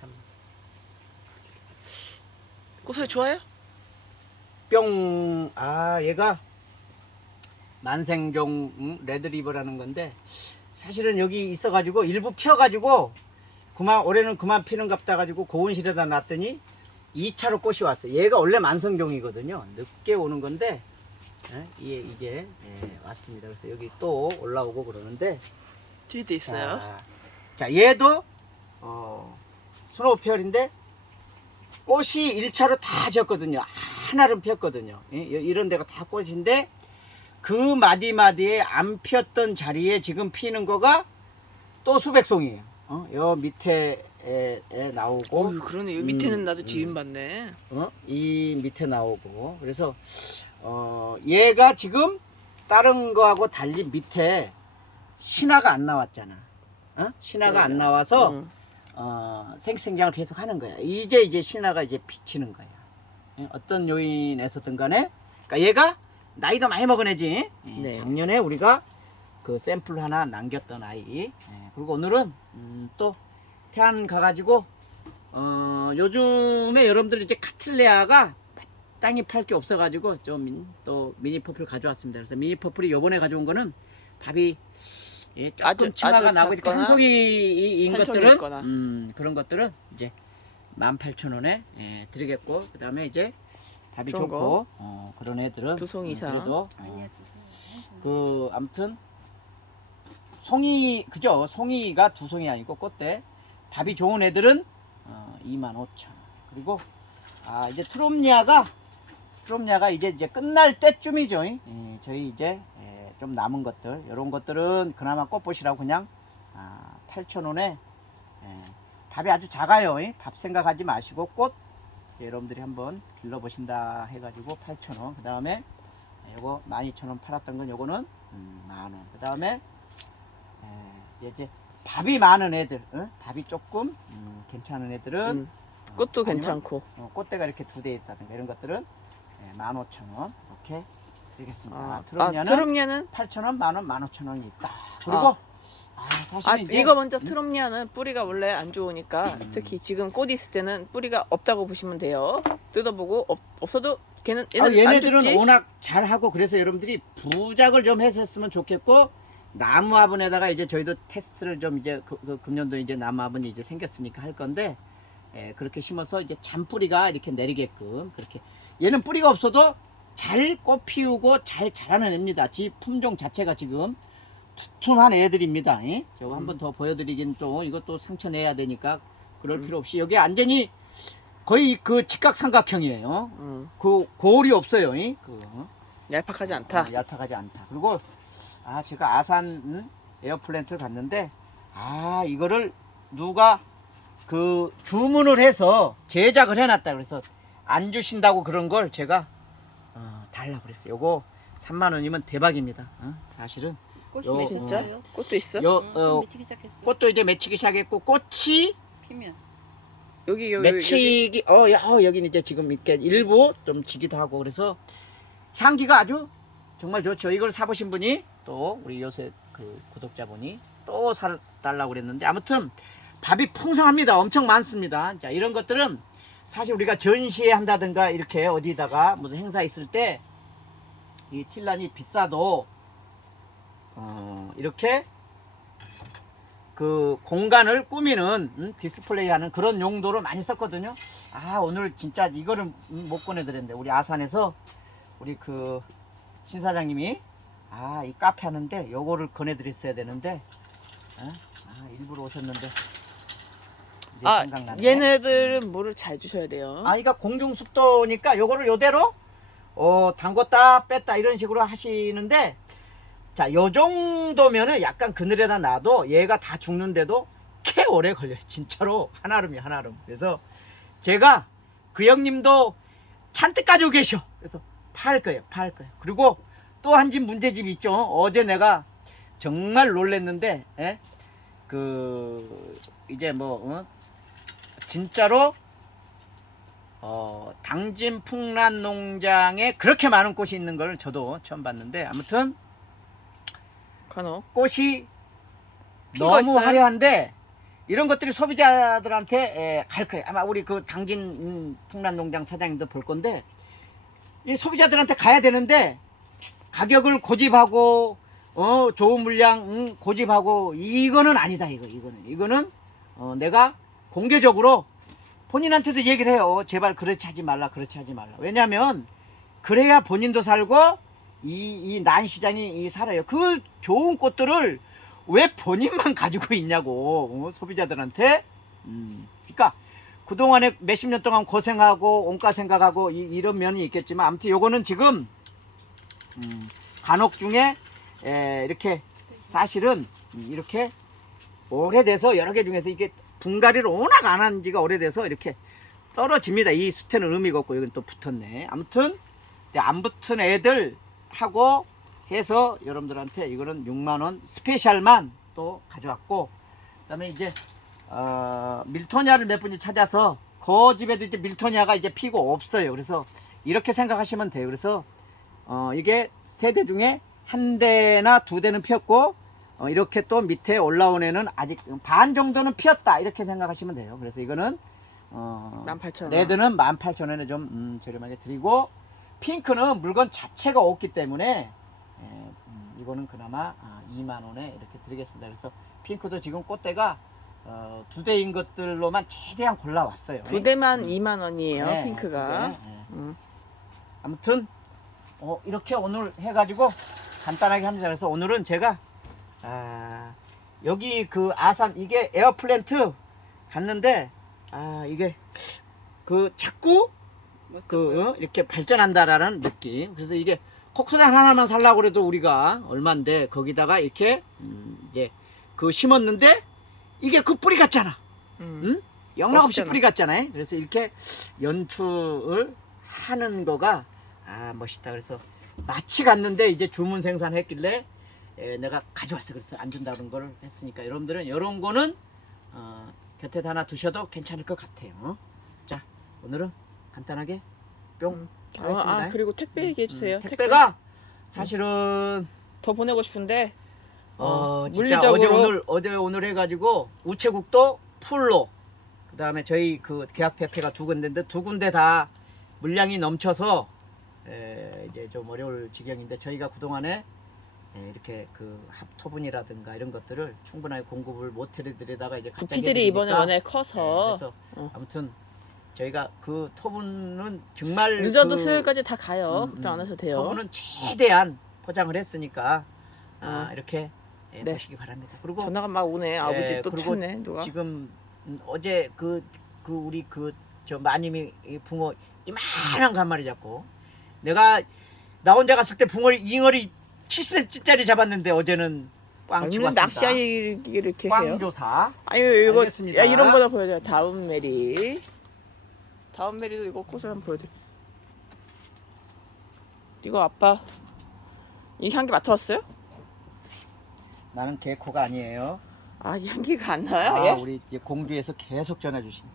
참. 꽃사이 좋아요? 뿅. 아, 얘가 만생종 음, 레드리버라는 건데 사실은 여기 있어 가지고 일부 피어 가지고 그만 올해는 그만 피는 갑다 가지고 고온실에다 놨더니 2차로 꽃이 왔어요. 얘가 원래 만성종이거든요. 늦게 오는 건데 예, 이제 예, 왔습니다. 그래서 여기 또 올라오고 그러는데 뒤에도 있어요. 자, 자, 얘도 어, 스노우 페어인데 꽃이 1차로 다 졌거든요. 하나름 폈거든요. 예, 이- 이런 데가 다 꽃인데 그 마디마디에 안 피었던 자리에 지금 피는 거가 또 수백 송이에요. 어? 요 밑에 에, 에 나오고 어유 그러네. 여기 밑에는 음, 나도 음. 지인 받네. 어? 이 밑에 나오고 그래서 어, 얘가 지금 다른 거하고 달리 밑에 신화가 안 나왔잖아. 어? 신화가 안 나와서 응. 어, 생생장을 계속 하는 거야. 이제 이제 신화가 이제 비치는 거야. 예, 어떤 요인에서든 간에 그러니까 얘가 나이도 많이 먹은 애지. 예, 네. 작년에 우리가 그 샘플 하나 남겼던 아이. 예, 그리고 오늘은 음, 또 태안 가가지고 어, 요즘에 여러분들 이제 카틀레아가 마땅히 팔게 없어가지고 좀 또 미니 퍼플 가져왔습니다. 그래서 미니 퍼플이 요번에 가져온 거는 밥이 예, 조금 아주- 치마가 아주 나고 이렇게 작거나 한 송이인 한 것들은 송이있거나. 음, 그런 것들은 이제 18,000원에 예, 드리겠고 그다음에 이제 밥이 좋은 좋고 거. 어, 그런 애들은 두 송이 음, 이상. 그래도 어, 그 아무튼 송이 그죠? 송이가 두 송이 아니고 꽃대 밥이 좋은 애들은 어, 25,000원. 그리고 아 이제 트롬니아가 트롬니아가 이제 이제 끝날 때쯤이죠. 예, 저희 이제 예, 좀 남은 것들 이런 것들은 그나마 꽃보시라고 그냥 아, 8,000원에 예, 밥이 아주 작아요. 예. 밥 생각하지 마시고 꽃 예, 여러분들이 한번 길러 보신다 해가지고 8,000원. 그 다음에 요거 12,000원 팔았던 건 요거는 음, 만 원. 그 다음에 이제, 이제 밥이 많은 애들, 어? 밥이 조금 음, 괜찮은 애들은 음. 꽃도 어, 괜찮고. 어, 꽃대가 이렇게 두 대 있다든가 이런 것들은 예, 15,000원 이렇게 드리겠습니다. 아, 아 트럼냐는 트럼냐는 8,000원, 만원, 15,000원이 있다. 그리고 아, 사실 아 이제 이거 먼저 트럼냐는 뿌리가 원래 안 좋으니까 음. 특히 지금 꽃 있을 때는 뿌리가 없다고 보시면 돼요. 뜯어보고 없, 없어도 걔는 아, 얘는 안 얘네들은 죽지? 워낙 잘하고 그래서 여러분들이 부작을 좀 했었으면 좋겠고 나무 화분에다가 이제 저희도 테스트를 좀 이제 그, 그 금년도 이제 나무 화분이 이제 생겼으니까 할 건데 예, 그렇게 심어서 이제 잔뿌리가 이렇게 내리게끔 그렇게 얘는 뿌리가 없어도 잘 꽃 피우고 잘 자라는 애입니다. 지 품종 자체가 지금 투툼한 애들입니다. 예? 저거 한 번 더 보여드리긴 또 이것도 상처 내야 되니까 그럴 음. 필요 없이 여기 완전히 거의 그 직각삼각형이에요. 음, 그 고울이 없어요. 이? 그 어? 얄팍하지 않다. 어, 얄팍하지 않다. 그리고 아 제가 아산 음, 에어플랜트를 갔는데 아 이거를 누가 그 주문을 해서 제작을 해놨다 그래서 안 주신다고 그런 걸 제가 어, 달라 그랬어요. 요거 3만 원이면 대박입니다. 어? 사실은 꽃이 요- 맺혔어요. 꽃도 있어? 요 응, 어, 맺히기 시작했어요. 꽃도 이제 맺히기 시작했고 꽃이 피면 여기 여기 여기 맺히기 어, 야, 어 여기는 이제 지금 이렇게 일부 좀 지기도 하고 그래서 향기가 아주 정말 좋죠. 이걸 사보신 분이 또 우리 요새 그 구독자분이 또 사달라고 그랬는데 아무튼 밥이 풍성합니다. 엄청 많습니다. 자 이런 것들은 사실 우리가 전시회 한다든가 이렇게 어디다가 무슨 행사 있을 때 이 틸란이 비싸도 어, 이렇게 그 공간을 꾸미는 음, 디스플레이하는 그런 용도로 많이 썼거든요. 아 오늘 진짜 이거를 음, 못 보내드렸는데 우리 아산에서 우리 그 신사장님이 아 이 카페 하는데 요거를 권해드렸어야 되는데 어? 아 일부러 오셨는데 이제 아 생각나네. 얘네들은 물을 잘 주셔야 돼요. 아 이거 공중 습도니까 요거를 요대로 어 담궜다 뺐다 이런 식으로 하시는데 자, 요 정도면은 약간 그늘에다 놔도 얘가 다 죽는데도 꽤 오래 걸려요. 진짜로 한아름이 한아름. 그래서 제가 그 형님도 잔뜩 가지고 계셔. 그래서 팔 거예요. 팔 거예요. 그리고 또 한 집 문제집 있죠. 어제 내가 정말 놀랬는데, 예? 그 이제 뭐 어? 진짜로 어, 당진 풍란 농장에 그렇게 많은 꽃이 있는 걸 저도 처음 봤는데 아무튼 간혹 꽃이 너무 있어요? 화려한데 이런 것들이 소비자들한테 에, 갈 거예요. 아마 우리 그 당진 음, 풍란 농장 사장님도 볼 건데 이 소비자들한테 가야 되는데 가격을 고집하고 어 좋은 물량 음, 고집하고 이거는 아니다 이거 이거는 이거는 어, 내가 공개적으로 본인한테도 얘기를 해요. 제발 그렇지 하지 말라 그렇지 하지 말라. 왜냐하면 그래야 본인도 살고 이 이 난 시장이 이 살아요. 그 좋은 꽃들을 왜 본인만 가지고 있냐고 어, 소비자들한테. 음, 그러니까 그동안에 몇십 년 동안 고생하고 온가 생각하고 이, 이런 면이 있겠지만 아무튼 요거는 지금 음, 간혹 중에 에, 이렇게 사실은 이렇게 오래돼서 여러 개 중에서 이게 분갈이를 워낙 안 한 지가 오래돼서 이렇게 떨어집니다. 이 숫에는 의미가 없고 여기는 또 붙었네. 아무튼 안 붙은 애들 하고 해서 여러분들한테 이거는 6만 원 스페셜만 또 가져왔고 그 다음에 이제 어, 밀토니아를 몇 분이 찾아서 그 집에도 이제 밀토니아가 이제 피고 없어요. 그래서 이렇게 생각하시면 돼요. 그래서 어, 이게 세대 중에 한 대나 두 대는 피었고 어, 이렇게 또 밑에 올라온 애는 아직 반 정도는 피었다 이렇게 생각하시면 돼요. 그래서 이거는 어, 18,000원. 레드는 18,000원에 좀 음, 저렴하게 드리고 핑크는 물건 자체가 없기 때문에 예, 음, 이거는 그나마 아, 2만 원에 이렇게 드리겠습니다. 그래서 핑크도 지금 꽃대가 어, 두 대인 것들로만 최대한 골라왔어요. 두 대만 음. 2만 원이에요. 네, 핑크가. 두 대, 예. 음. 아무튼 어, 이렇게 오늘 해가지고 간단하게 합니다. 그래서 오늘은 제가 아, 여기 그 아산 이게 에어플랜트 갔는데 아 이게 그 자꾸 그 어? 이렇게 발전한다라는 느낌. 그래서 이게 코코넛 하나만 살라고 그래도 우리가 얼마인데 거기다가 이렇게 음, 이제 그 심었는데 이게 그 뿌리 같잖아. 음. 응? 영락없이. 뿌리 같잖아요. 그래서 이렇게 연출을 하는 거가 아 멋있다. 그래서 마치 갔는데 이제 주문 생산했길래 에, 내가 가져왔어. 그래서 안 준다는 걸 했으니까 여러분들은 이런 거는 어, 곁에 하나 두셔도 괜찮을 것 같아요. 자 오늘은 간단하게 뿅 음. 아. 아, 그리고 택배 얘기해 주세요. 음, 택배가 사실은 더 보내고 싶은데 어, 어, 진짜 물리적으로 어제 오늘 어제 오늘 해가지고 우체국도 풀로 그다음에 저희 그 계약 대표가 두 군데인데 두 군데 다 물량이 넘쳐서 에, 이제 좀 어려울 지경인데 저희가 그 동안에 이렇게 그 합토분이라든가 이런 것들을 충분하게 공급을 못 해드리다가 이제 갑자기 부피들이 이번에 워낙 예, 커서 그래서 어. 아무튼 저희가 그 토분은 정말 늦어도 그, 수요일까지 다 가요. 음, 걱정 안 음, 하셔도 돼요. 토분은 최대한 포장을 했으니까 아, 어. 이렇게 예, 네. 보시기 바랍니다. 그리고 전화가 막 오네. 아버지 예, 또 찾네. 누가? 지금 음, 어제 그, 그 우리 그 저 마님이 이 붕어 이만한 거한 마리 잡고 내가 나 혼자 갔을 때 붕어리 잉어리 7cm짜리 잡았는데 어제는 꽝 치고 아니면 왔습니다. 낚시 이렇게 꽝 해요. 조사. 아유 이거 알겠습니다. 야 이런 거다 보여줘요. 다음 메리. 다음 메리도 이거 꽃을 한번 보여드려. 이거 아빠 이 향기 맡아봤어요? 나는 개코가 아니에요. 아 이 향기가 안 나요? 아, 예? 우리 이제 공주에서 계속 전해 주신.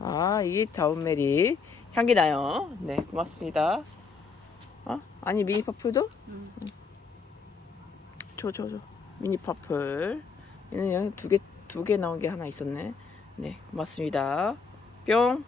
아 이게 다음 메리 향기 나요. 네 고맙습니다. 어? 아니 미니 퍼플도? 줘줘 줘. 미니 퍼플. 얘는 두개 두 개 나온 게 하나 있었네. 네 고맙습니다. 뿅.